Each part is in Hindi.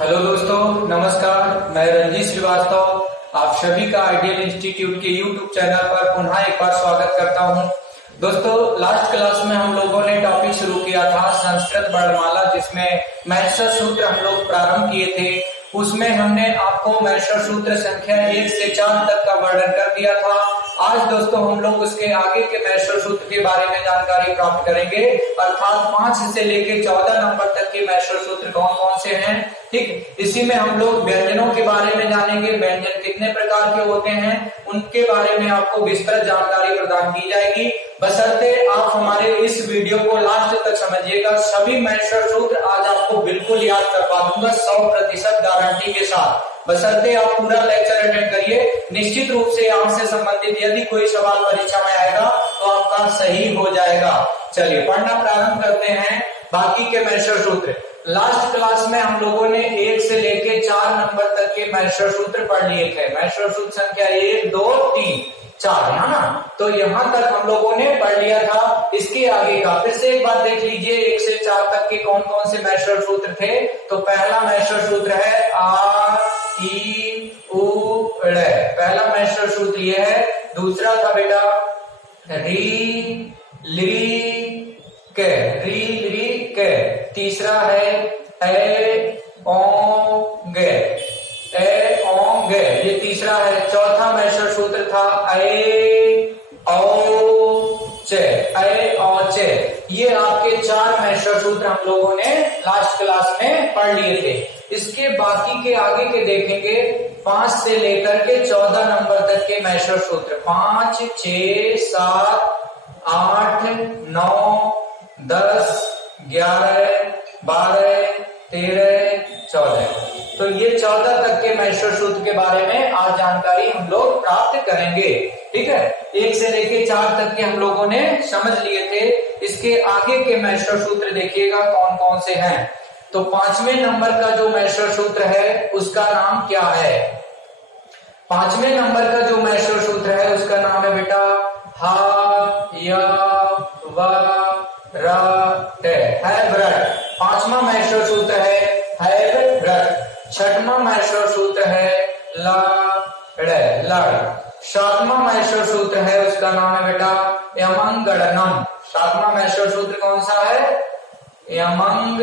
हेलो दोस्तों, नमस्कार। मैं रंजीत श्रीवास्तव आप सभी का आइडियल इंस्टीट्यूट के यूट्यूब चैनल पर पुनः एक बार स्वागत करता हूं। दोस्तों, लास्ट क्लास में हम लोगों ने टॉपिक शुरू किया था संस्कृत वर्णमाला, जिसमें मैश्वर सूत्र हम लोग प्रारंभ किए थे। उसमें हमने आपको मैश्वर सूत्र संख्या 1 से 4 तक का वर्णन कर दिया था। आज दोस्तों हम लोग उसके आगे के मैश्वर सूत्र के बारे में जानकारी प्राप्त करेंगे, अर्थात 5 से लेकर 14 नंबर तक के मैश्वर सूत्र कौन कौन से हैं। ठीक, इसी में हम लोग व्यंजनों के बारे में जानेंगे। व्यंजन कितने प्रकार के होते हैं उनके बारे में आपको विस्तृत जानकारी प्रदान की जाएगी, बशर्ते आप हमारे इस वीडियो को लास्ट तक समझिएगा। सभी मैश्वर सूत्र आज आपको बिल्कुल याद करवा दूंगा 100% गारंटी के साथ, बशर्ते आप पूरा लेक्चर अटेंड करिए। निश्चित रूप से आपसे संबंधित यदि कोई सवाल परीक्षा में आएगा तो आपका सही हो जाएगा। चलिए पढ़ना प्रारंभ करते हैं बाकी के मैश्वर सूत्र। लास्ट क्लास में हम लोगों ने 1 से लेकर 4 नंबर तक के मैश्वर सूत्र पढ़ लिए थे। मैश्वर सूत्र संख्या 1, 2, 3, 4 है ना, तो यहां तक हम लोगों ने पढ़ लिया था। इसके आगे का फिर से एक बार देख लीजिए, 1 से 4 तक के कौन कौन से मैश्वर सूत्र थे। तो पहला मैश्वर सूत्र है आ ई उ ड़, पहला मैश्वर सूत्र ये है। दूसरा था बेटा री ली के, री ली के। तीसरा है ए ओ गे, ए ओ गे, ये तीसरा है। चौथा मैश्वर सूत्र था ए ओ चे, ए ओ चे। ये आपके 4 मैश्वर सूत्र हम लोगों ने लास्ट क्लास में पढ़ लिए थे। इसके बाकी के आगे के देखेंगे 5 से लेकर के 14 नंबर तक के मैश्वर सूत्र। 5, 6, 7, 8, 9, 10, 11, 12, 13, 14। तो ये 14 तक के मैश्वर सूत्र के बारे में आज जानकारी हम लोग प्राप्त करेंगे। ठीक है, 1 से लेकर 4 तक के हम लोगों ने समझ लिए थे। इसके आगे के मैश्वर सूत्र देखिएगा कौन कौन से हैं। तो 5वें नंबर का जो मैश्वर सूत्र है उसका नाम क्या है। 5वें नंबर का जो मैश्वर सूत्र है उसका नाम है बेटा हा या व र टे, है व्रत। 5वां मैश्वर सूत्र है व्रत। 6वां मैश्वर सूत्र है ल लड़। 7वां मैश्वर सूत्र है उसका नाम है बेटा यमंगड़नम। 7वां मैश्वर सूत्र कौन सा है? यमंग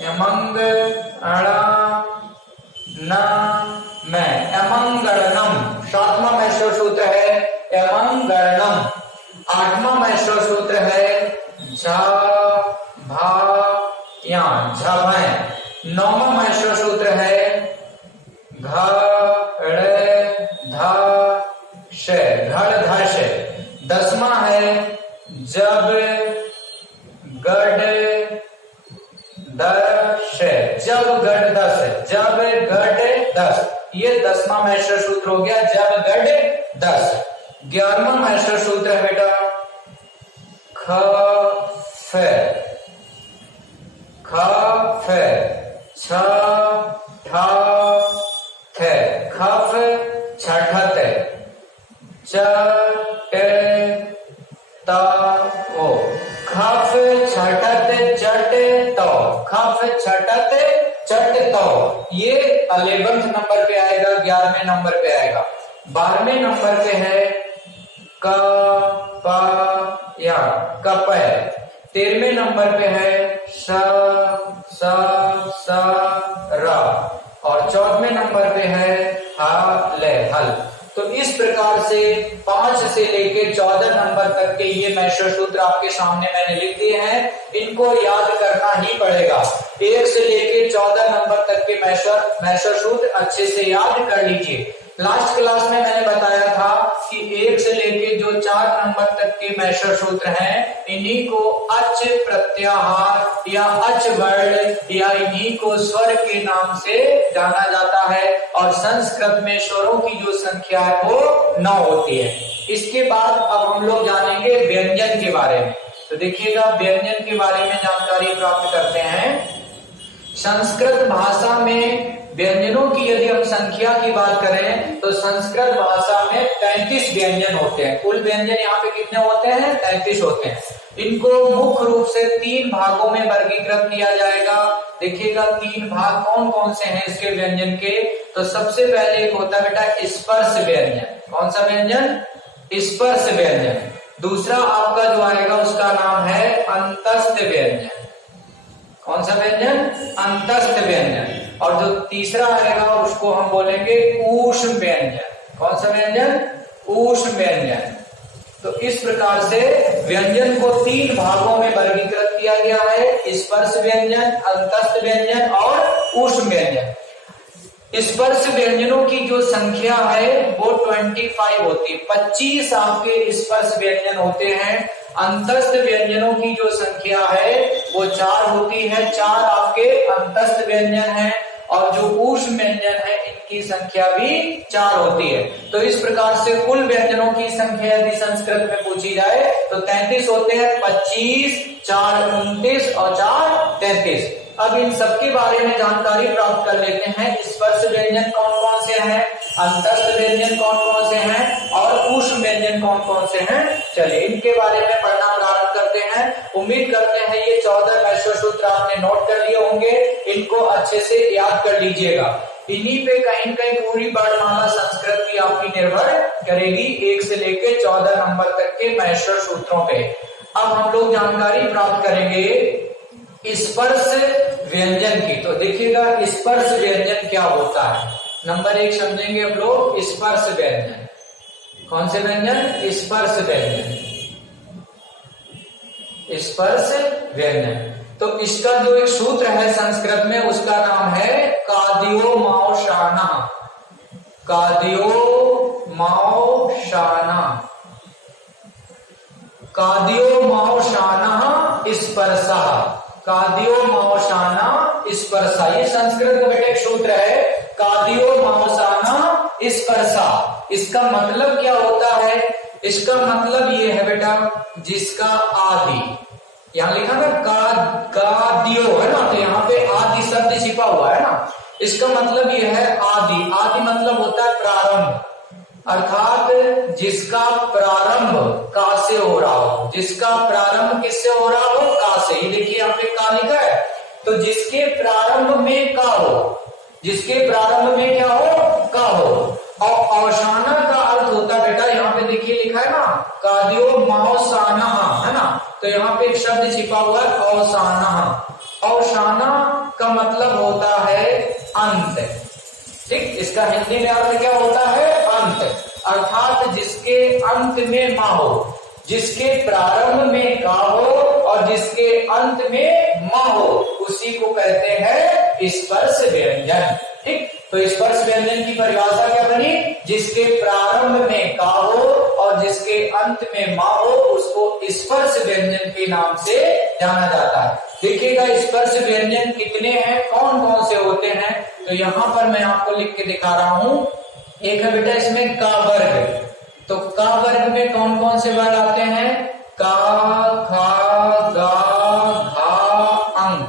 यमंगड़नम। 7वां मैश्वर सूत्र है यमंगड़नम। 8वां मैश्वर सूत्र है झा भा या झभय। 9वां मैश्वर सूत्र है घ ध श, घड़ धश। 10वां है जब गढ़ दश, जब गढ़ दस, जब गढ़ दस। ये 10वां मैश्वर सूत्र हो गया, जब गढ़ दस। 11वां मैश्वर सूत्र है बेटा ख फ, ख फ, छ ठ थ, खफ छठत। च ट त ओ, खफ छठत चट तो, खफ छठत चट तो। ये 11वें नंबर पे आएगा, 11वें नंबर पे आएगा। 12वें नंबर पे है क प या कप। 13वें नंबर पे है स र। और 14वें नंबर पे है ह ले हल। तो इस प्रकार से 5 से लेकर 14 नंबर तक के ये मैश्वर सूत्र आपके सामने मैंने लिख दिए हैं। इनको याद करना ही पड़ेगा। 1 से लेकर 14 नंबर तक के मैश्वर सूत्र अच्छे से याद कर लीजिए। लास्ट क्लास में मैंने बताया था कि 1 से लेकर जो 4 नंबर तक के मैश्वर सूत्र हैं, इन्हीं को अच प्रत्याहार या अच वर्ण या इन्हीं को स्वर के नाम से जाना जाता है। और संस्कृत में स्वरों की जो संख्या है वो 9 होती है। इसके बाद अब हम लोग जानेंगे व्यंजन के बारे में। तो देखिएगा, व्यंजन के बारे में जानकारी प्राप्त करते हैं। संस्कृत भाषा में व्यंजनों की यदि हम संख्या की बात करें तो संस्कृत भाषा में 33 व्यंजन होते हैं। कुल व्यंजन यहाँ पे कितने होते हैं? 33 होते हैं। इनको मुख्य रूप से 3 भागों में वर्गीकृत किया जाएगा। देखिएगा 3 भाग कौन कौन से हैं इसके व्यंजन के। तो सबसे पहले एक होता है बेटा स्पर्श व्यंजन। कौन सा व्यंजन? स्पर्श व्यंजन। दूसरा आपका जो आएगा उसका नाम है अंतस्थ व्यंजन। कौन सा व्यंजन? अंतस्थ व्यंजन। और जो तीसरा आएगा उसको हम बोलेंगे ऊष्म व्यंजन। कौन सा व्यंजन? ऊष्म व्यंजन। तो इस प्रकार से व्यंजन को 3 भागों में वर्गीकृत किया गया है, स्पर्श व्यंजन, अंतस्थ व्यंजन और ऊष्म व्यंजन। स्पर्श व्यंजनों की जो संख्या है वो 25 होती है, 25 आपके स्पर्श व्यंजन होते हैं। अंतस्थ व्यंजनों की जो संख्या है वो 4 होती है, 4 आपके अंतस्थ व्यंजन हैं। और जो ऊष्म व्यंजन है इनकी संख्या भी 4 होती है। तो इस प्रकार से कुल व्यंजनों की संख्या यदि संस्कृत में पूछी जाए तो 33 होते हैं, 25, 4 29 और 4 33। अब इन सबके बारे में जानकारी प्राप्त कर लेते हैं। स्पर्श व्यंजन कौन कौन से हैं, अंतस्थ व्यंजन कौन कौन से हैं और ऊष्म व्यंजन कौन कौन से हैं। चलिए इनके बारे में पढ़ना प्रारंभ करते हैं। उम्मीद करते हैं ये 14 मैश्वर सूत्र आपने नोट कर लिए होंगे, इनको अच्छे से याद कर लीजिएगा। इन्हीं पे कहीं कहीं पूरी वर्णमाला संस्कृत की आपकी निर्भर करेगी, 1 से लेकर 14 नंबर तक के मैश्वर सूत्रों पे। अब हम लोग जानकारी प्राप्त करेंगे स्पर्श व्यंजन की। तो देखिएगा स्पर्श व्यंजन क्या होता है। नंबर 1 समझेंगे हम लोग स्पर्श व्यंजन। कौन से व्यंजन? स्पर्श व्यंजन। स्पर्श व्यंजन तो इसका जो एक सूत्र है संस्कृत में उसका नाम है काद्योमावसाना। काद्योमावसाना, काद्योमावसाना स्पर्शः, काद्योमावसाना स्पर्शा। ये संस्कृत का बेटा एक सूत्र है, काद्योमावसाना स्पर्शा। इसका मतलब क्या होता है? इसका मतलब ये है बेटा जिसका आदि, यहाँ लिखा ना काद्यो है ना, तो यहाँ पे आदि शब्द छिपा हुआ है ना। इसका मतलब ये है आदि। आदि मतलब होता है प्रारंभ, अर्थात जिसका प्रारंभ का से हो रहा हो। जिसका प्रारंभ किससे हो रहा हो? का से। ये देखिए यहाँ पे का लिखा है, तो जिसके प्रारंभ में का हो, जिसके प्रारंभ में क्या हो? का हो। और अवसाना का अर्थ होता है बेटा, यहाँ पे देखिए लिखा है ना काद्योमावसाना, है ना, तो यहाँ पे एक शब्द छिपा हुआ है अवसाना। अवसाना का मतलब होता है अंत। ठीक, इसका हिंदी में अर्थ क्या होता है? अंत। अर्थात जिसके अंत में माँ हो, जिसके प्रारंभ में का हो और जिसके अंत में माँ हो, उसी को कहते हैं स्पर्श व्यंजन। ठीक, तो स्पर्श व्यंजन की परिभाषा क्या बनी? जिसके प्रारंभ में का हो और जिसके अंत में माँ हो उसको स्पर्श व्यंजन के नाम से जाना जाता है। देखिएगा स्पर्श व्यंजन कितने हैं, कौन कौन से होते हैं। तो यहाँ पर मैं आपको लिख के दिखा रहा हूँ। एक है बेटा इसमें का वर्ग। तो का वर्ग में कौन कौन से वर्ग आते हैं? का, खा, गा, घा, अंग।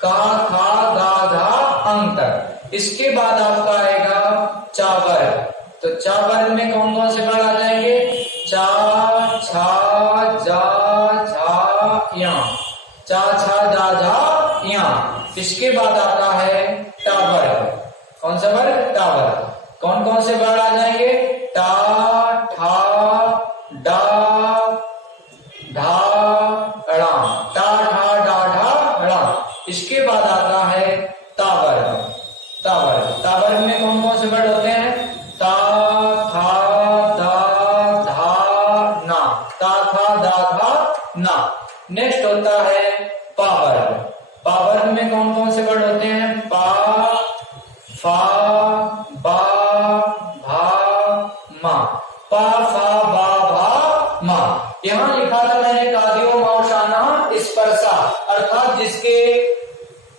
का, खा, गा, घा, अंग तक। इसके बाद आपका आएगा चा वर्ग। तो चा वर्ग में कौन कौन से वर्ग आ जाएंगे? चा, छा, जा, झा, या। चा, छा, जा, झा, या। इसके बाद आता है टा वर्ग। कौन सा वर्ग? टा वर्ग। कौन कौन से वर्ग आ जाएंगे? टा, ठा, डा, ढा, ड़ा। टा, ठा, डा, ढा, ड़ा। इसके बाद आता है ता वर्ग। ता वर्ग। ता वर्ग में कौन कौन से वर्ड होते हैं? ता, था, दा, धा, ना। ता, था, दा, धा, ना। नेक्स्ट होता है पा वर्ग। पा वर्ग में कौन कौन से वर्ड होते हैं? पा, फा, बा, भा, मा। पा, फा, बा, भा, मा। यहाँ लिखा था मैंने काद्योमावसाना स्पर्शा, अर्थात जिसके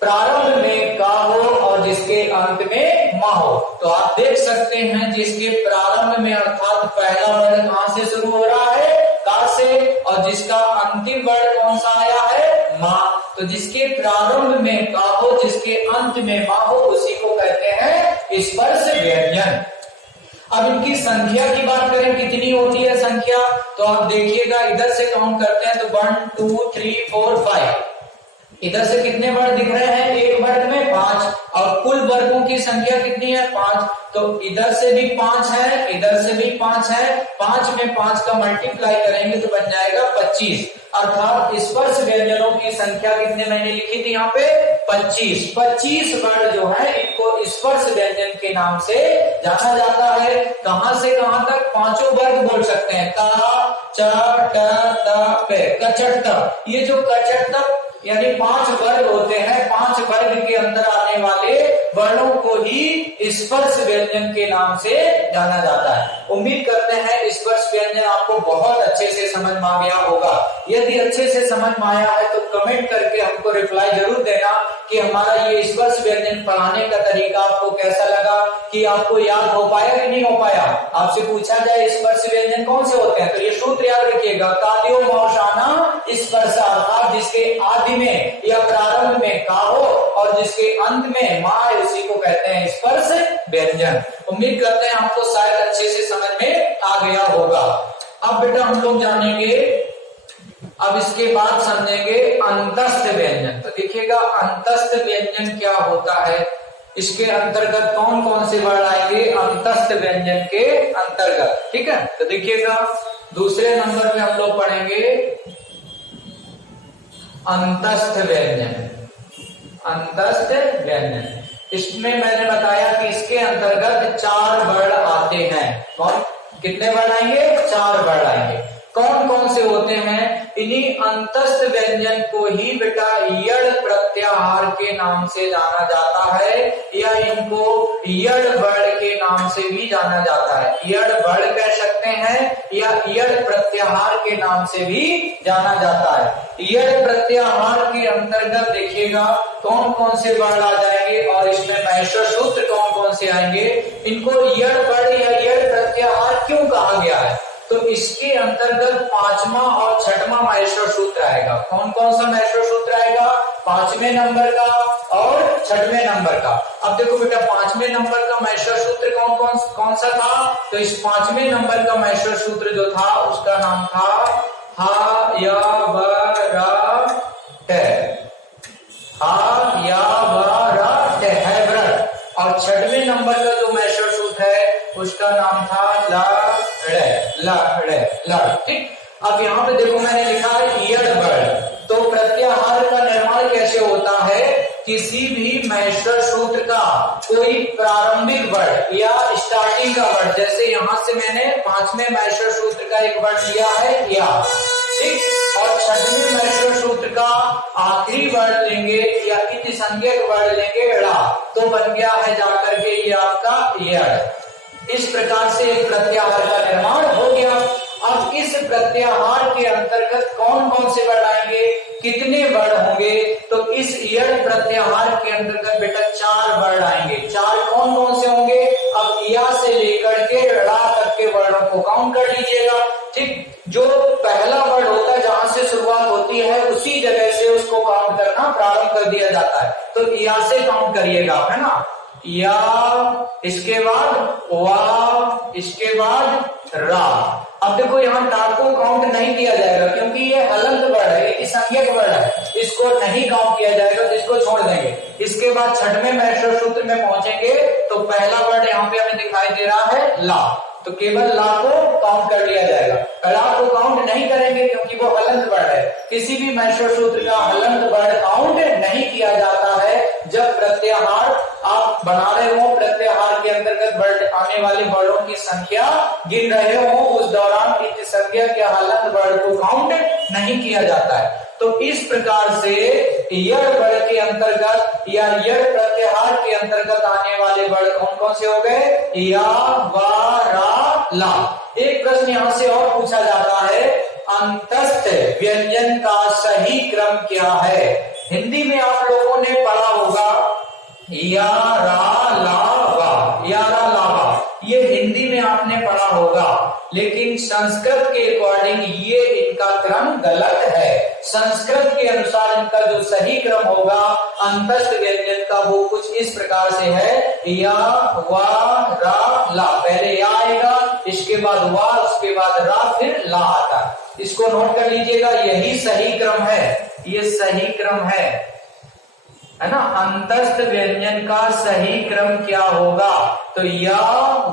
प्रारंभ में का हो और जिसके अंत में मा हो। तो आप देख सकते हैं जिसके प्रारंभ में अर्थात पहला वर्ण कहां से शुरू हो रहा है? का से, और जिसका अंतिम वर्ण कौन सा आया है? मा। तो तो जिसके प्रारंभ में का हो, जिसके अंत में मा हो, उसी को कहते हैं स्पर्श व्यंजन। अब इनकी संख्या की बात करें, कितनी होती है संख्या, तो आप देखिएगा इधर से काउंट करते हैं तो 1 2 3 4 5, इधर से कितने वर्ग दिख रहे हैं, एक वर्ग में 5, और कुल वर्गों की संख्या कितनी है 5, तो इधर से भी 5 है, इधर से भी 5 है, 5 में 5 का मल्टीप्लाई करेंगे तो बन जाएगा 25, अर्थात स्पर्श व्यंजनों की संख्या कितने मैंने लिखी थी यहाँ पे 25। 25 वर्ण जो है इनको स्पर्श व्यंजन के नाम से जाना जाता है। कहां से कहां तक, पांचों वर्ग बोल सकते हैं, का च ट त पे, कचट तक। ये जो कचट तक यानी 5 वर्ग होते हैं, 5 वर्ग के अंदर आने वाले वर्णों को ही स्पर्श व्यंजन के नाम से जाना जाता है। उम्मीद करते हैं स्पर्श व्यंजन आपको बहुत अच्छे से समझ में आ गया होगा। यदि अच्छे से समझ में आया है तो कमेंट करके हमको रिप्लाई जरूर देना कि हमारा ये स्पर्श व्यंजन पढ़ाने का तरीका आपको कैसा लगा, कि आपको याद हो पाया कि नहीं हो पाया। आपसे पूछा जाए स्पर्श व्यंजन कौन से होते हैं, तो ये सूत्र याद रखिएगा, काद्यो मौशाना स्पर्श, अर्थात जिसके आदि में या प्रारंभ में का हो और जिसके अंत में मा है, उसी को कहते हैं स्पर्श व्यंजन। उम्मीद करते हैं आपको शायद अच्छे से समझ में आ गया होगा। अब बेटा हम लोग जानेंगे, अब इसके बाद समझेंगे अंतस्थ व्यंजन। तो देखिएगा अंतस्थ व्यंजन क्या होता है, इसके अंतर्गत कौन कौन से वर्ण आएंगे अंतस्थ व्यंजन के अंतर्गत, ठीक है। तो देखिएगा दूसरे नंबर पे हम लोग पढ़ेंगे अंतस्थ व्यंजन। अंतस्थ व्यंजन, इसमें मैंने बताया कि इसके अंतर्गत 4 वर्ण आते हैं। कौन, कितने वर्ण आएंगे, 4 वर्ण आएंगे। कौन कौन से होते हैं, इन्हीं अंतस्थ व्यंजन को ही बेटा यड़ प्रत्याहार के नाम से जाना जाता है, या इनको यड़ वर्ण के नाम से भी जाना जाता है। यड़ वर्ण कह सकते हैं या यड़ प्रत्याहार के नाम से भी जाना जाता है। यड़ प्रत्याहार के अंतर्गत देखिएगा कौन कौन से वर्ण आ जाएंगे और इसमें महेश्वर सूत्र कौन कौन से आएंगे। इनको यड़ वर्ण या यड़ प्रत्याहार क्यों कहा गया है, तो इसके अंतर्गत 5वां और 6वां महेश्वर सूत्र आएगा। कौन कौन सा महेश्वर सूत्र आएगा, 5वें नंबर का और 6वें नंबर का। अब देखो बेटा 5वें नंबर का महेश्वर सूत्र कौन सा था, तो इस 5वें नंबर का महेश्वर सूत्र जो था उसका नाम था हा या व रा टे, हा या व रा टे है व्रत। और 6वें नंबर का जो महेश्वर सूत्र है उसका नाम था ला ड़े, ला ड़े, ला, ठीक। अब यहाँ पे देखो मैंने लिखा है यड़ वर्ण। तो प्रत्याहार का निर्माण कैसे होता है, किसी भी महेश्वर सूत्र का कोई प्रारंभिक वर्ण या स्टार्टिंग का वर्ण, जैसे यहाँ से मैंने 5वें महेश्वर सूत्र का एक वर्ण लिया है या, ठीक, और 6वें महेश्वर सूत्र का आखिरी वर्ण लेंगे या इति संज्ञक वर्ण लेंगे ड़ा, तो बन गया है जाकर के ये आपका यड़। इस प्रकार से एक प्रत्याहार का निर्माण हो गया। अब इस प्रत्याहार के अंतर्गत कौन कौन से वर्ण आएंगे, कितने वर्ण होंगे, तो इस यड़ प्रत्याहार के अंतर्गत बेटा 4 वर्ण आएंगे। 4 कौन कौन से होंगे, अब या से लेकर के ड़ा तक के वर्णों को काउंट कर लीजिएगा, ठीक। जो पहला वर्ण होता है जहां से शुरुआत होती है उसी जगह से उसको काउंट करना प्रारंभ कर दिया जाता है। तो या से काउंट करिएगा, है ना, या, इसके बाद वा, इसके बाद रा। अब देखो यहाँ टा को काउंट नहीं किया जाएगा क्योंकि ये हलंत वर्ण है, ये संज्ञक वर्ण है, इसको नहीं काउंट किया जाएगा, तो इसको छोड़ देंगे। इसके बाद 6वें महेश्वर सूत्र में पहुंचेंगे तो पहला वर्ण यहाँ पे हमें दिखाई दे रहा है ला, तो केवल ला को काउंट कर लिया जाएगा। ला को काउंट नहीं करेंगे क्योंकि वो हलंत वर्ण है। किसी भी महेश्वर सूत्र का हलंत वर्ण काउंट नहीं किया जाता है। जब प्रत्याहार आप बना रहे हो, प्रत्याहार के अंतर्गत वर्ण आने वाले वर्णों की संख्या गिन रहे हो, उस दौरान इस संज्ञा के हलंत वर्ण को काउंट नहीं किया जाता है। तो इस प्रकार से यड़ वर्ण के अंतर्गत या यड़ प्रत्याहार के अंतर्गत आने वाले वर्ण कौन कौन से हो गए, या, वा, रा, ला। एक प्रश्न यहाँ से और पूछा जाता है, अंतस्थ व्यंजन का सही क्रम क्या है। हिंदी में आप लोगों ने पढ़ा होगा या, रा, ला, वा, या, रा, ला, वा, ये हिंदी में आपने पढ़ा होगा, लेकिन संस्कृत के अकॉर्डिंग ये इनका क्रम गलत है। संस्कृत के अनुसार इनका जो सही क्रम होगा अंतस्थ व्यंजन का वो कुछ इस प्रकार से है, या, वा, रा, ला। पहले या आएगा, इसके बाद वा, उसके बाद रा, फिर ला आता। इसको नोट कर लीजिएगा, यही सही क्रम है, ये सही क्रम है ना। अंतस्थ व्यंजन का सही क्रम क्या होगा, तो या,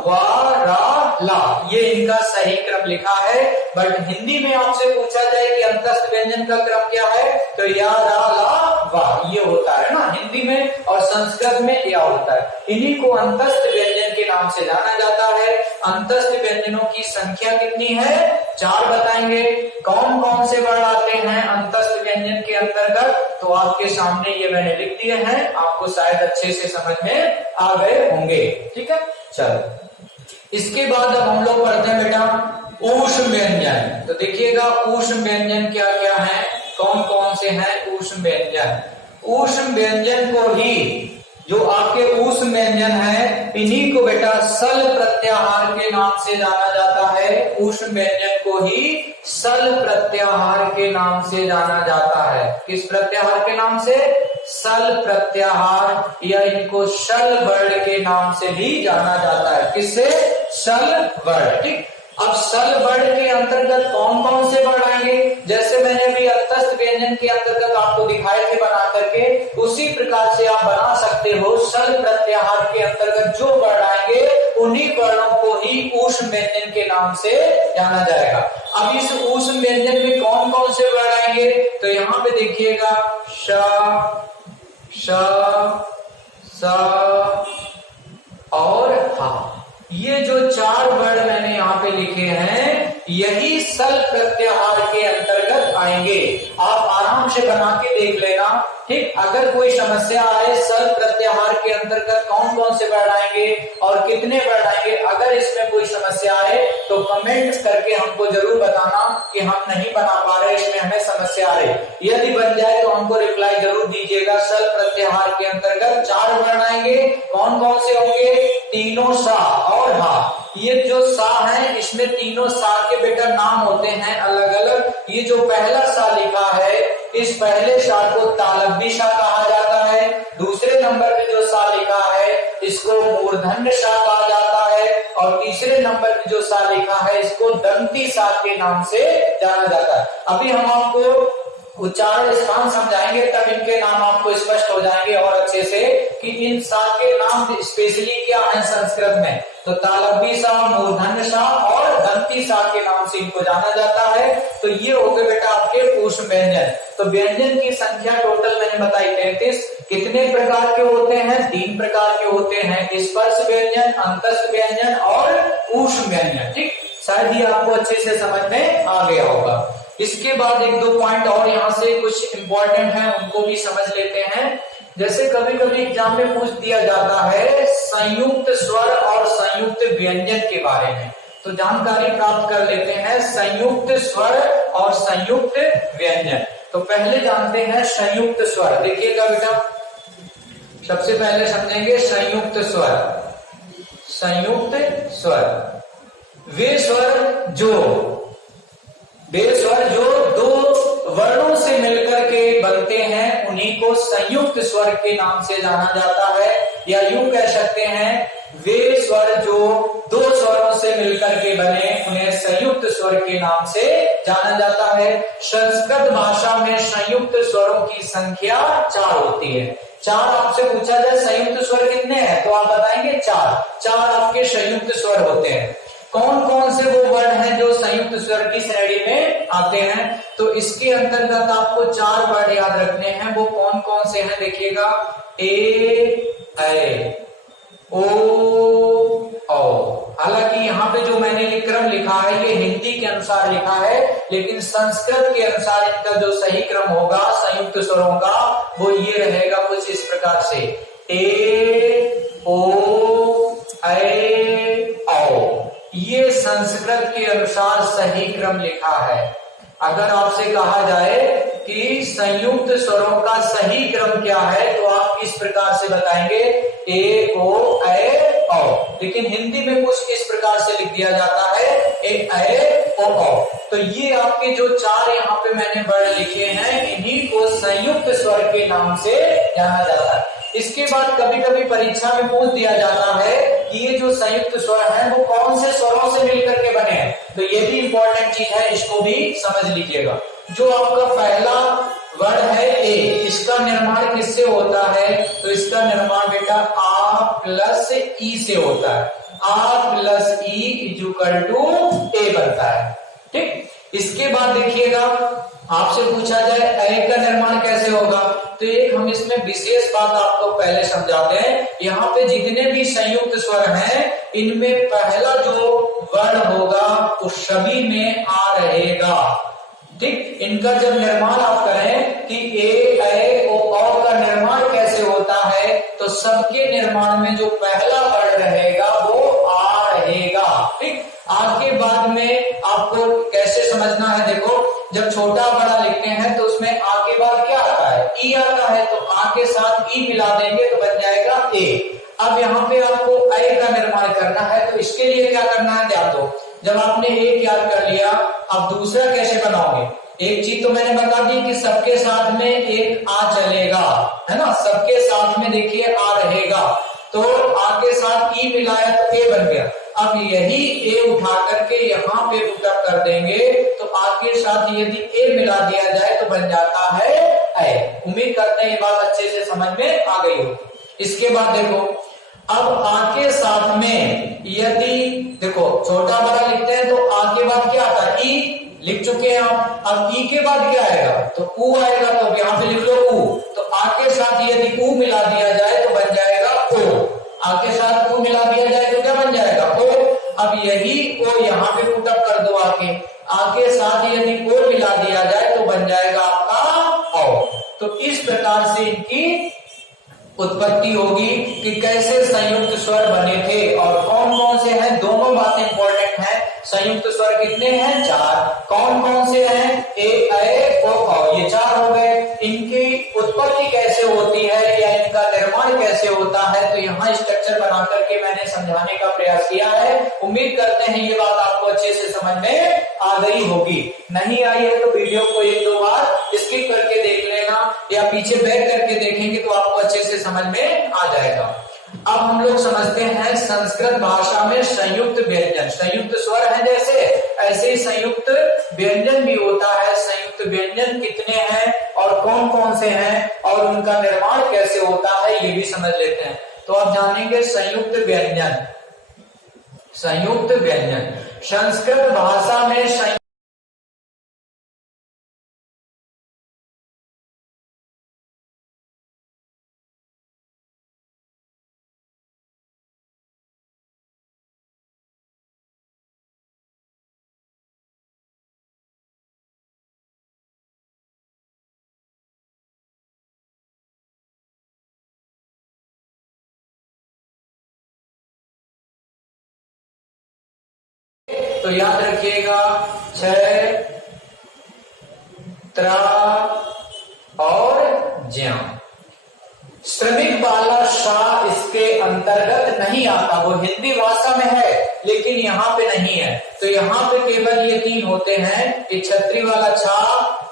वा, रा, ला, ये इनका सही क्रम लिखा है। बट हिंदी में आपसे पूछा जाए कि अंतस्थ व्यंजन का क्रम क्या है, तो या, रा, ला, वा, ये होता है ना हिंदी में, और संस्कृत में या होता है। इन्हीं को अंतस्थ व्यंजन के नाम से जाना जाता है। अंतस्थ व्यंजनों की संख्या कितनी है, 4 बताएंगे। कौन कौन से वर्ण आते हैं अंतस्थ व्यंजन के अंतर्गत, तो आपके सामने ये मैंने लिख दिए हैं, आपको शायद अच्छे से समझ में आ गए होंगे। ठीक है, चलो इसके बाद अब हम लोग पढ़ते हैं बेटा ऊष्म व्यंजन। तो देखिएगा ऊष्म व्यंजन क्या क्या है, कौन कौन से हैं ऊष्म व्यंजन। ऊष्म व्यंजन को ही, जो आपके ऊष्म व्यंजन है, इन्हीं को बेटा सल प्रत्याहार के नाम से जाना जाता है। ऊष्म व्यंजन को ही सल प्रत्याहार के नाम से जाना जाता है। किस प्रत्याहार के नाम से, सल प्रत्याहार, या इनको शल वर्ण के नाम से भी जाना जाता है। किससे, शल वर्ण। ठीक, अब सल वर्ण के अंतर्गत कौन कौन से वर्ण आएंगे, जैसे मैंने अभी अंतस्थ व्यंजन के अंतर्गत आपको दिखाए थे बना करके, उसी प्रकार से आप बना सकते हो। सल प्रत्याहार के अंतर्गत जो वर्ण आएंगे उन्हीं वर्णों को ही ऊष्म व्यंजन के नाम से जाना जाएगा। अब इस ऊष्म व्यंजन में कौन कौन से वर्ण आएंगे, तो यहाँ पे देखिएगा श, स और हा, ये जो 4 वर्ण मैंने यहाँ पे लिखे हैं, यही सल प्रत्याहार के अंतर्गत आएंगे। आप आराम से बना के देख लेना। ठीक, अगर कोई समस्या आए सल प्रत्याहार के अंतर्गत कौन कौन से वर्ण आएंगे और कितने वर्ण आएंगे, अगर इसमें कोई समस्या आए तो कमेंट करके हमको जरूर बताना कि हम नहीं बना पा रहे, इसमें हमें समस्या आ रही। यदि बन जाए तो हमको रिप्लाई जरूर दीजिएगा। सल प्रत्याहार के अंतर्गत 4 वर्ण आएंगे, कौन कौन से होंगे, तीनों सा और हा। ये जो सा है, इसमें तीनों सा के बेटा नाम होते हैं अलग अलग। ये जो पहला सा लिखा है, इस पहले सा को तालव्य सा कहा जाता है। दूसरे नंबर पे जो सा लिखा है, इसको मूर्धन्य सा कहा जाता है। और तीसरे नंबर पे जो सा लिखा है, इसको दंती सा के नाम से जाना जाता है। अभी हम आपको उच्चारण स्थान समझाएंगे, तब इनके नाम आपको स्पष्ट हो जाएंगे और अच्छे से कि इन सा के नाम स्पेशली क्या है संस्कृत में। तो तालव्य सा, मूर्धन्य सा और दंती सा के नाम से इनको जाना जाता है। तो ये हो गए बेटा आपके ऊष्म व्यंजन। तो व्यंजन की संख्या टोटल मैंने बताई 33। कितने प्रकार के होते हैं, 3 प्रकार के होते हैं, स्पर्श व्यंजन, अंतस्थ व्यंजन और ऊष्म व्यंजन। ठीक, शायद ये आपको अच्छे से समझ में आ गया होगा। इसके बाद 1-2 पॉइंट और यहाँ से कुछ इंपॉर्टेंट है, उनको भी समझ लेते हैं। जैसे कभी कभी एग्जाम में पूछ दिया जाता है संयुक्त स्वर और संयुक्त व्यंजन के बारे में, तो जानकारी प्राप्त कर लेते हैं संयुक्त स्वर और संयुक्त व्यंजन। तो पहले जानते हैं संयुक्त स्वर। देखिएगा बेटा, सबसे पहले समझेंगे संयुक्त स्वर। संयुक्त स्वर वे स्वर जो 2 वर्णों से मिलकर के बनते हैं, उन्हीं को संयुक्त स्वर के नाम से जाना जाता है। या यूं कह सकते हैं, वे स्वर जो 2 स्वरों से मिलकर के बने, उन्हें संयुक्त स्वर के नाम से जाना जाता है। संस्कृत भाषा में संयुक्त स्वरों की संख्या 4 होती है। 4 आपसे पूछा जाए संयुक्त स्वर कितने हैं, तो आप बताएंगे 4 आपके संयुक्त स्वर होते हैं। कौन कौन से वो वर्ण हैं जो संयुक्त स्वर की श्रेणी में आते हैं, तो इसके अंतर्गत आपको 4 वर्ण याद रखने हैं। वो कौन कौन से हैं, देखिएगा, ए, ऐ, ओ, औ। हालांकि यहाँ पे जो मैंने ये क्रम लिखा है, ये हिंदी के अनुसार लिखा है, लेकिन संस्कृत के अनुसार इनका जो सही क्रम होगा संयुक्त स्वरों का, वो ये रहेगा कुछ इस प्रकार से, ए, ओ, ऐ, औ। ये संस्कृत के अनुसार सही क्रम लिखा है। अगर आपसे कहा जाए कि संयुक्त स्वरों का सही क्रम क्या है, तो आप आप इस प्रकार से बताएंगे ए ओ ए औ, लेकिन हिंदी में कुछ इस प्रकार से लिख दिया जाता है ए ओ औ। तो ये आपके जो चार यहाँ पे मैंने वर्ण लिखे हैं, इन्हीं को संयुक्त स्वर के नाम से जाना जाता है। इसके बाद कभी कभी परीक्षा में पूछ दिया जाता है कि ये जो संयुक्त स्वर है वो कौन से स्वरों से मिलकर के बने हैं, तो ये भी इंपॉर्टेंट चीज है, इसको भी समझ लीजिएगा। जो आपका पहला वर्ण है ए, इसका निर्माण किससे होता है, तो इसका निर्माण बेटा आ प्लस ई से होता है। आ प्लस ई इक्वल टू ए बनता है, ठीक। इसके बाद देखिएगा आपसे पूछा जाए ए का निर्माण कैसे होगा, तो एक हम इसमें विशेष बात आपको पहले समझाते हैं। यहाँ पे जितने भी संयुक्त स्वर हैं, इनमें पहला जो वर्ण होगा वो सभी में आ रहेगा, ठीक। इनका जब निर्माण आप करें कि ए ओ का निर्माण कैसे होता है, तो सबके निर्माण में जो पहला वर्ण रहेगा वो आ रहेगा, ठीक। आगे बाद में आपको कैसे समझना है, देखो जब छोटा बड़ा लिखते हैं तो उसमें आ के बाद क्या आता है, ई आता है, तो आ के साथ ई मिला देंगे तो बन जाएगा ए। अब यहाँ पे आपको ए का निर्माण करना है, तो इसके लिए क्या करना है ध्यान दो। जब आपने एक याद कर लिया, अब दूसरा कैसे बनाओगे। एक चीज तो मैंने बता दी कि सबके साथ में एक आ चलेगा, है ना, सबके साथ में देखिए आ रहेगा, तो आ के साथ ई मिलाया तो ए बन गया। अब यही ए उठा करके यहाँ पे पुटअप कर देंगे, तो आ के साथ यदि ए मिला दिया जाए तो बन जाता है ए। उम्मीद करते हैं ये बात अच्छे से समझ में आ गई हो। इसके बाद देखो, अब आ के साथ में यदि देखो छोटा बड़ा लिखते हैं तो आ के बाद क्या आता है, ई लिख चुके हैं आप। अब ई के बाद क्या आएगा, तो ऊ आएगा, तो यहाँ पे लिख लो ऊ। तो आ के साथ यदि ऊ मिला दिया जाए तो बन जाएगा ओ। आ के साथ ऊ मिला दिया जाए तो क्या बन जाएगा, ओ। अब यही ओ यहाँ पे पुटअप कर दो आके, आके साथ यदि ओ मिला दिया जाए तो बन जाएगा आपका औ। तो इस प्रकार से इनकी उत्पत्ति होगी कि कैसे संयुक्त स्वर बने थे और कौन कौन से हैं। दोनों बातें इंपॉर्टेंट हैं। संयुक्त स्वर कितने हैं, चार। कौन कौन से हैं, ए ओ, ये चार हो गए। इनकी उत्पत्ति कैसे होती है या इनका निर्माण कैसे होता है, तो यहाँ स्ट्रक्चर बना करके मैंने समझाने का प्रयास किया है। उम्मीद करते हैं ये बात आपको अच्छे से समझ में आ गई होगी। नहीं आई है तो वीडियो को एक दो बार स्किप करके देख लेना या पीछे बैक करके देखेंगे तो आपको अच्छे से समझ में आ जाएगा। अब हम लोग समझते हैं संस्कृत भाषा में संयुक्त व्यंजन। संयुक्त स्वर है जैसे, ऐसे ही संयुक्त व्यंजन भी होता है। संयुक्त व्यंजन कितने हैं और कौन कौन से हैं और उनका निर्माण कैसे होता है ये भी समझ लेते हैं। तो आप जानेंगे संयुक्त व्यंजन। संयुक्त व्यंजन संस्कृत भाषा में तो याद रखिएगा छ, त्रा और ज्या। श्रमिक वाला शा इसके अंतर्गत नहीं आता। वो हिंदी भाषा में है लेकिन यहाँ पे नहीं है। तो यहाँ पे केवल ये तीन होते हैं, ये छतरी वाला छा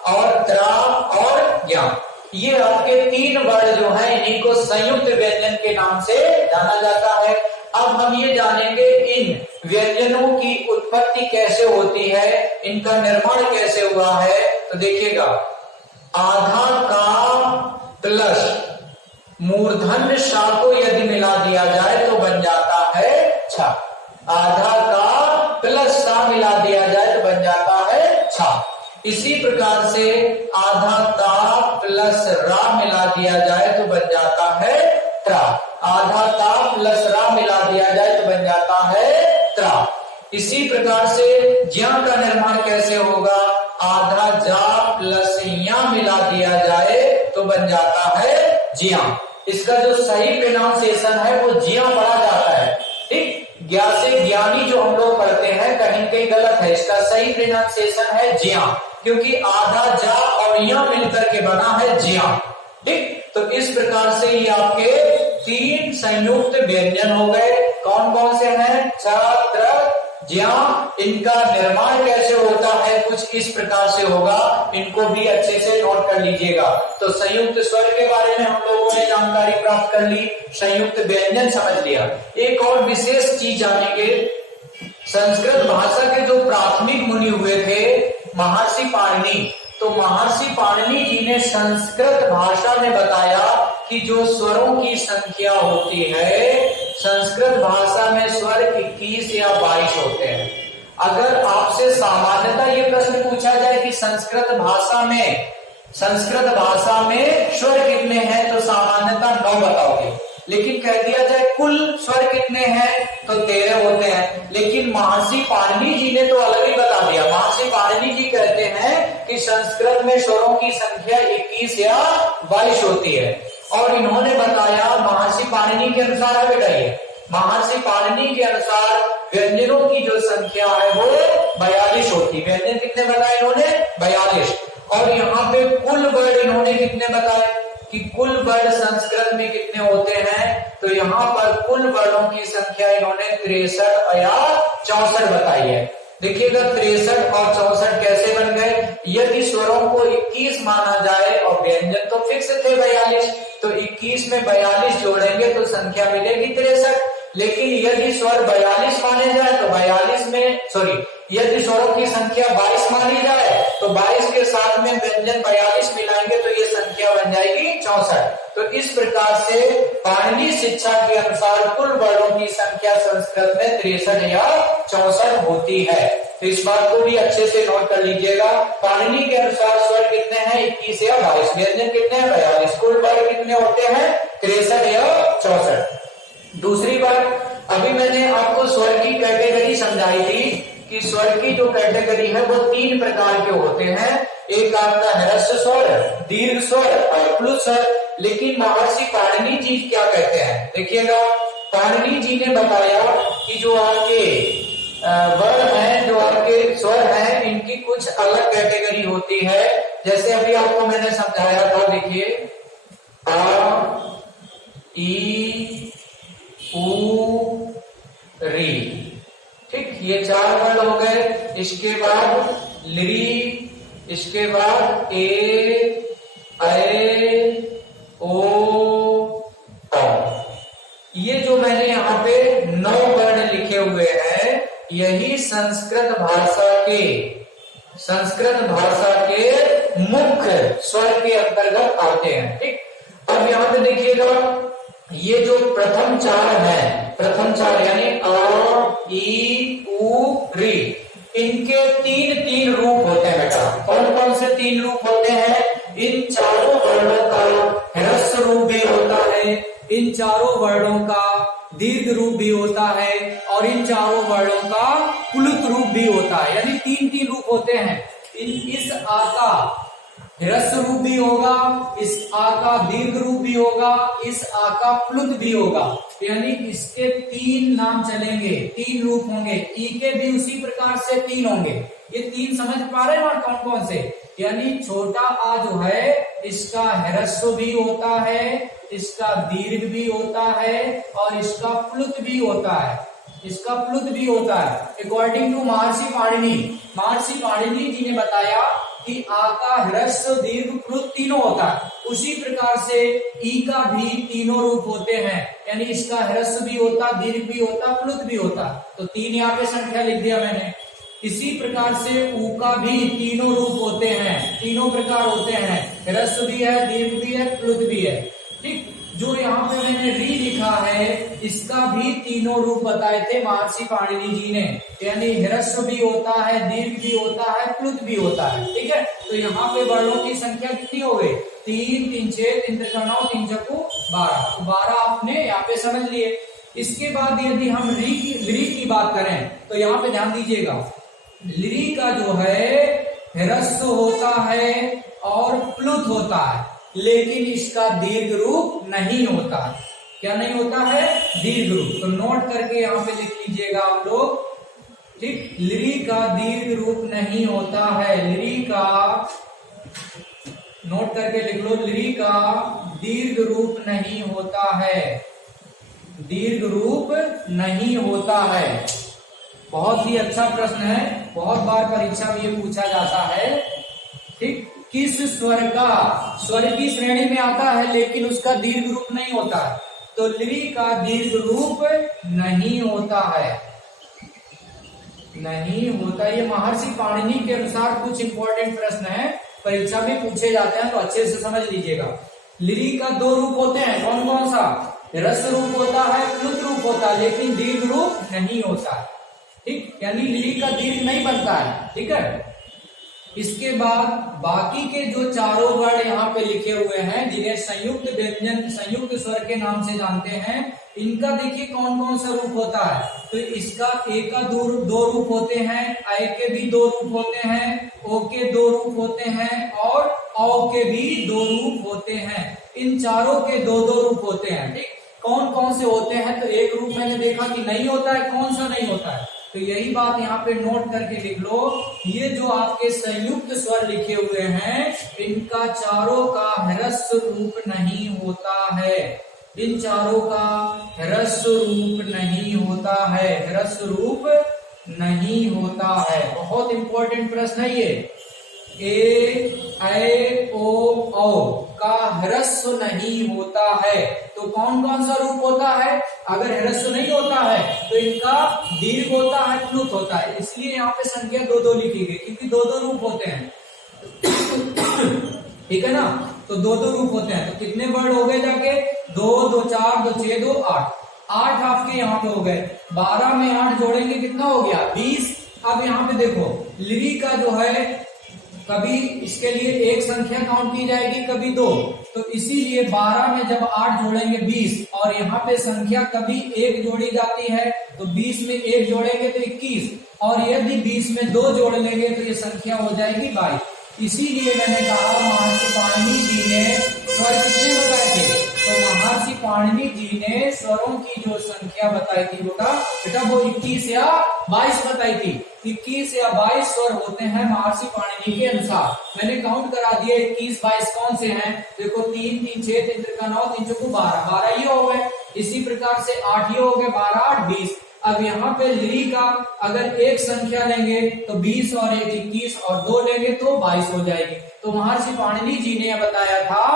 और त्रा और ज्ञा। ये आपके तीन वर्ण जो हैं इन्हीं को संयुक्त व्यंजन के नाम से जाना जाता है। अब हम ये जानेंगे इन व्यंजनों की उत्पत्ति कैसे होती है, इनका निर्माण कैसे हुआ है। तो देखिएगा, आधा का प्लस मूर्धन्य शा को यदि मिला दिया जाए तो बन जाता है छा। आधा का प्लस सा मिला दिया जाए तो बन जाता है छा। इसी प्रकार से आधा ता प्लस रा मिला दिया जाए तो बन जाता है त्रा। आधा ता प्लस रा मिला दिया जाए तो बन जाता है त्रा। इसी प्रकार से ज्या का निर्माण कैसे होगा, आधा जा प्लस या मिला दिया जाए तो बन जाता है जिया। इसका जो सही प्रोनाउंसिएशन है वो जिया पढ़ा जाता है, ठीक। ज्ञा से ज्ञानी जो हम लोग पढ़ते हैं कहीं कहीं गलत है। इसका सही प्रोनाउंसिएशन है जिया, क्योंकि आधा जा और या मिलकर के बना है जिया, ठीक। तो इस प्रकार से ये आपके 3 संयुक्त व्यंजन हो गए। कौन कौन से हैं? च, त्र, ज्या। इनका निर्माण कैसे होता है कुछ इस प्रकार से होगा, इनको भी अच्छे से नोट कर लीजिएगा। तो संयुक्त स्वर के बारे में हम लोगों ने जानकारी प्राप्त कर ली, संयुक्त व्यंजन समझ लिया। एक और विशेष चीज जानेंगे, संस्कृत भाषा के जो प्राथमिक मुनि हुए थे महर्षि पाणिनि, तो महर्षि पाणिनि जी ने संस्कृत भाषा में बताया कि जो स्वरों की संख्या होती है, संस्कृत भाषा में स्वर 21 या 22 होते हैं। अगर आपसे सामान्यतः ये प्रश्न पूछा जाए कि संस्कृत भाषा में स्वर कितने हैं, तो सामान्यतः 9 बताओगे, लेकिन कह दिया जाए कुल स्वर कितने हैं तो 13 होते हैं। लेकिन महर्षि पाणिनि जी ने तो अलग ही बता दिया। महर्षि पाणिनि जी कहते हैं कि संस्कृत में स्वरों की संख्या 21 या 22 होती है। और इन्होंने बताया महर्षि पाणिनि के अनुसार है बेटा, ये महर्षि पाणिनि के अनुसार व्यंजनों की जो संख्या है वो 42 होती है। व्यंजन कितने बताए इन्होंने? 42। और यहाँ पे कुल वर्ण इन्होंने कितने बताए कि कुल वर्ण संस्कृत में कितने होते हैं, तो यहाँ पर कुल वर्णों की संख्या इन्होंने 63 या 64 बताई है। देखिएगा 63 और 64 कैसे बन गए? यदि स्वरों को 21 माना जाए और व्यंजन तो फिक्स थे 42, तो 21 में 42 जोड़ेंगे तो संख्या मिलेगी 63। लेकिन यदि स्वर 42 माने जाए तो 42 में यदि स्वरों की संख्या 22 मानी जाए तो 22 के साथ में व्यंजन 42 मिलाएंगे तो ये संख्या बन जाएगी 64। तो इस प्रकार से पाणिनि शिक्षा के अनुसार कुल वर्णों की संख्या संस्कृत में 63 या 64 होती है। तो इस बात को भी अच्छे से नोट कर लीजिएगा। पाणिनि के अनुसार स्वर कितने हैं? 21 या 22। व्यंजन कितने हैं? 42। कुल वर्ण कितने होते हैं? 63 या 64। दूसरी बात, अभी मैंने आपको स्वर की कैटेगरी समझाई थी कि स्वर की जो कैटेगरी है वो 3 प्रकार के होते हैं। एक आपका ह्रस्व स्वर, दीर्घ स्वर और प्लुत स्वर। लेकिन महर्षि पाणिनि जी क्या कहते हैं? देखिएगा, पाणिनि जी ने बताया कि जो आपके वर्ण हैं, जो आपके स्वर हैं, इनकी कुछ अलग कैटेगरी होती है। जैसे अभी आपको मैंने समझाया था, देखिए आ, ई, ऊ, री, ठीक, ये 4 वर्ण हो गए। इसके बाद ली, इसके बाद ए, ओ, ये जो मैंने यहाँ पे 9 वर्ण लिखे हुए हैं, यही संस्कृत भाषा के मुख्य स्वर के अंतर्गत आते हैं। ठीक, अब यहाँ पे देखिएगा, ये जो प्रथम 4 यानी आ, ई, ऊ, री, इनके 3 रूप होते हैं बेटा। कौन कौन से 3 रूप होते हैं? इन चारों वर्णों का ह्रस्व रूप भी होता है, इन चारों वर्णों का दीर्घ रूप भी होता है, और इन चारों वर्णों का प्लुत रूप भी होता है। यानी 3 रूप होते हैं। इस आ का ह्रस्व रूप भी होगा, इस आ का दीर्घ रूप भी होगा, इस आ का प्लुत भी होगा। यानी इसके 3 नाम चलेंगे, 3 रूप होंगे। ई के भी उसी प्रकार से 3 होंगे। ये 3 समझ पा रहे हैं ना कौन कौन से? यानी छोटा आ जो है, इसका ह्रस्व भी होता है, इसका दीर्घ भी होता है, और इसका प्लुत भी होता है। अकॉर्डिंग टू महर्षि पाणिनि जी ने बताया कि आ का ह्रस्व, दीर्घ, प्लुत तीनों होता है। उसी प्रकार से ई का भी 3 रूप होते हैं। यानी इसका ह्रस्व भी होता, दीर्घ भी होता, प्लुत भी होता। तो 3 यहाँ पे संख्या लिख दिया मैंने। इसी प्रकार से ऊ का भी 3 रूप होते हैं, 3 प्रकार होते हैं। ह्रस्व भी है, दीर्घ भी है, प्लुत भी है। ठीक, जो यहाँ पे मैंने री लिखा है, इसका भी 3 रूप बताए थे महर्षि पाणिनि जी ने। यानी ह्रस्व भी होता है, दीर्घ भी होता है, प्लुत भी होता है। ठीक है, तो यहाँ पे वर्णों की संख्या कितनी हो गई? 3, 3, 6, 3, 3, 9, 3, 6, 12। 12 आपने यहाँ पे समझ लिए। इसके बाद यदि हम ली की बात करें तो यहाँ पे ध्यान दीजिएगा, ली का जो है ह्रस्व होता है और प्लुत होता है, लेकिन इसका दीर्घ रूप नहीं होता है। क्या नहीं होता है? दीर्घ रूप। तो नोट करके यहाँ पे लिख लीजिएगा आप लोग। ठीक, ली का दीर्घ रूप नहीं होता है। ली का नोट करके लिख लो, लिरी का दीर्घ रूप नहीं होता है, दीर्घ रूप नहीं होता है। बहुत ही अच्छा प्रश्न है, बहुत बार परीक्षा में ये पूछा जाता है। ठीक, किस स्वर का स्वर की श्रेणी में आता है लेकिन उसका दीर्घ रूप नहीं होता है? तो लिरी का दीर्घ रूप नहीं होता है, नहीं होता। ये महर्षि पाणिनि के अनुसार कुछ इंपॉर्टेंट प्रश्न है, परीक्षा में पूछे जाते हैं, तो अच्छे से समझ लीजिएगा। लिरी का दो रूप होते हैं, कौन कौन सा? रस रूप होता है, प्लुत रूप होता है, लेकिन दीर्घ रूप नहीं होता है। ठीक, यानी लिरी का दीर्घ नहीं बनता है। ठीक है, इसके बाद बाकी के जो चारों वर्ण यहाँ पे लिखे हुए हैं, जिन्हें संयुक्त व्यंजन संयुक्त स्वर के नाम से जानते हैं, इनका देखिए कौन कौन सा रूप होता है। तो इसका ए का दो रूप होते हैं, ऐ के भी दो रूप होते हैं, ओ के दो रूप होते हैं और औ के भी दो रूप होते हैं। इन चारों के दो दो रूप होते हैं। ठीक, कौन कौन से होते हैं? तो एक रूप मैंने देखा कि नहीं होता है, कौन सा नहीं होता है? तो यही बात यहाँ पे नोट करके लिख लो। ये जो आपके संयुक्त स्वर लिखे हुए हैं, इनका चारों का ह्रस्व रूप नहीं होता है, इन चारों का ह्रस्व रूप नहीं होता है, ह्रस्व रूप नहीं होता है। बहुत इंपॉर्टेंट प्रश्न है ये। ए, ऐ, ओ, औ का ह्रस्व नहीं होता है, तो कौन कौन सा रूप होता है? अगर ह्रस्व नहीं होता है तो इनका दीर्घ होता है, प्लुत होता है। इसलिए यहाँ पे संख्या दो दो लिखी गई, क्योंकि दो दो रूप होते हैं। ठीक है ना, तो दो दो रूप होते हैं। तो कितने वर्ड हो गए जाके? 2, 2, 4, 2, 6, 2, 8। 8 आपके यहाँ पे हो गए। 12 में 8 जोड़ेंगे कितना हो गया? 20। अब यहाँ पे देखो, लिरी का जो है कभी इसके लिए एक संख्या काउंट की जाएगी, कभी दो, तो इसीलिए 12 में जब 8 जोड़ेंगे 20, और यहाँ पे संख्या कभी एक जोड़ी जाती है, तो 20 में एक जोड़ेंगे तो 21, और यदि 20 में 2 जोड़ लेंगे तो ये संख्या हो जाएगी 22। इसीलिए मैंने कहा महर्षि पाणिनि जी ने स्वर कितने बताए थे? तो महर्षि पाणिनि जी ने स्वरों की जो संख्या बताई थी बेटा वो 21 या 22 बताई थी। 21 या 22 स्वर होते हैं महर्षि पाणिनि के अनुसार। मैंने काउंट करा दिया, 21 22 कौन से हैं? देखो 3 3 6 3 3 9 3 4 12, 12 ये हो गए। इसी प्रकार से 8 ये हो गए, 12 8 20। अब यहाँ पे लिरी का अगर एक संख्या लेंगे तो 20 और 1 21, और 2 लेंगे तो 22 हो जाएगी। तो महर्षि पाणिनि जी ने बताया था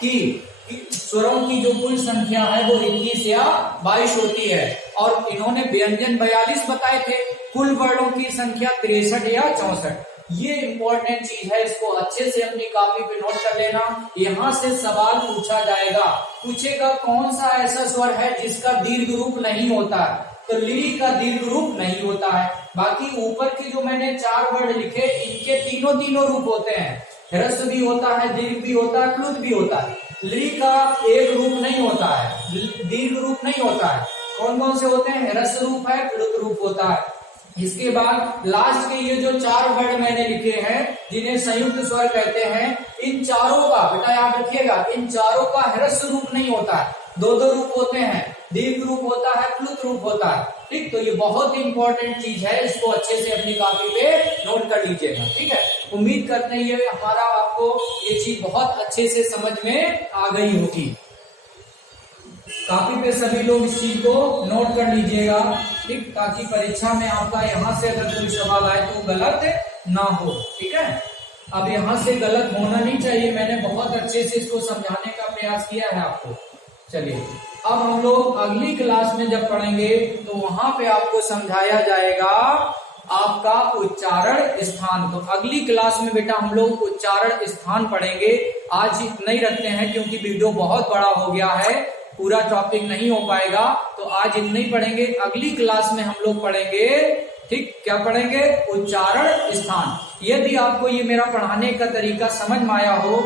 कि स्वरों की जो कुल संख्या है वो 21 या 22 होती है, और इन्होंने व्यंजन 42 बताए थे। कुल वर्णों की संख्या 63 या 64। ये इंपॉर्टेंट चीज है, इसको अच्छे से अपनी कॉपी पे नोट कर लेना। यहाँ से सवाल पूछा जाएगा, पूछेगा कौन सा ऐसा स्वर है जिसका दीर्घ रूप नहीं होता है? तो लिरी का दीर्घ रूप नहीं होता है। बाकी ऊपर के जो मैंने 4 वर्ड लिखे, इनके तीनों रूप होते हैं। ह्रस्व भी होता है, दीर्घ भी होता है, प्लुत भी होता है। लिरी का एक रूप नहीं होता है, दीर्घ रूप नहीं होता है। कौन कौन से होते हैं? ह्रस्व रूप है, प्लुत रूप होता है। इसके बाद लास्ट के ये जो 4 वर्ड मैंने लिखे हैं, जिन्हें संयुक्त स्वर कहते हैं, इन चारों का बेटा याद रखिएगा, इन चारों का ह्रस्व रूप नहीं होता है, दो रूप होते हैं। दीर्घ रूप होता है, प्लुत रूप होता है। ठीक, तो ये बहुत ही इंपॉर्टेंट चीज है, इसको अच्छे से अपनी कॉपी पे नोट कर लीजिएगा। ठीक है, उम्मीद करते हैं ये हमारा आपको ये चीज बहुत अच्छे से समझ में आ गई होगी। कॉपी पे सभी लोग इस चीज को नोट कर लीजिएगा, ठीक, ताकि परीक्षा में आपका यहाँ से अगर कोई सवाल आए तो गलत ना हो। ठीक है, अब यहाँ से गलत होना नहीं चाहिए। मैंने बहुत अच्छे से इसको समझाने का प्रयास किया है आपको। चलिए, अब हम लोग अगली क्लास में जब पढ़ेंगे तो वहां पे आपको समझाया जाएगा आपका उच्चारण स्थान। तो अगली क्लास में बेटा हम लोग उच्चारण स्थान पढ़ेंगे। आज नहीं रखते हैं क्योंकि वीडियो बहुत बड़ा हो गया है, पूरा टॉपिक नहीं हो पाएगा, तो आज इतना ही पढ़ेंगे। अगली क्लास में हम लोग पढ़ेंगे, ठीक, क्या पढ़ेंगे? उच्चारण स्थान। यदि आपको ये मेरा पढ़ाने का तरीका समझ में आया हो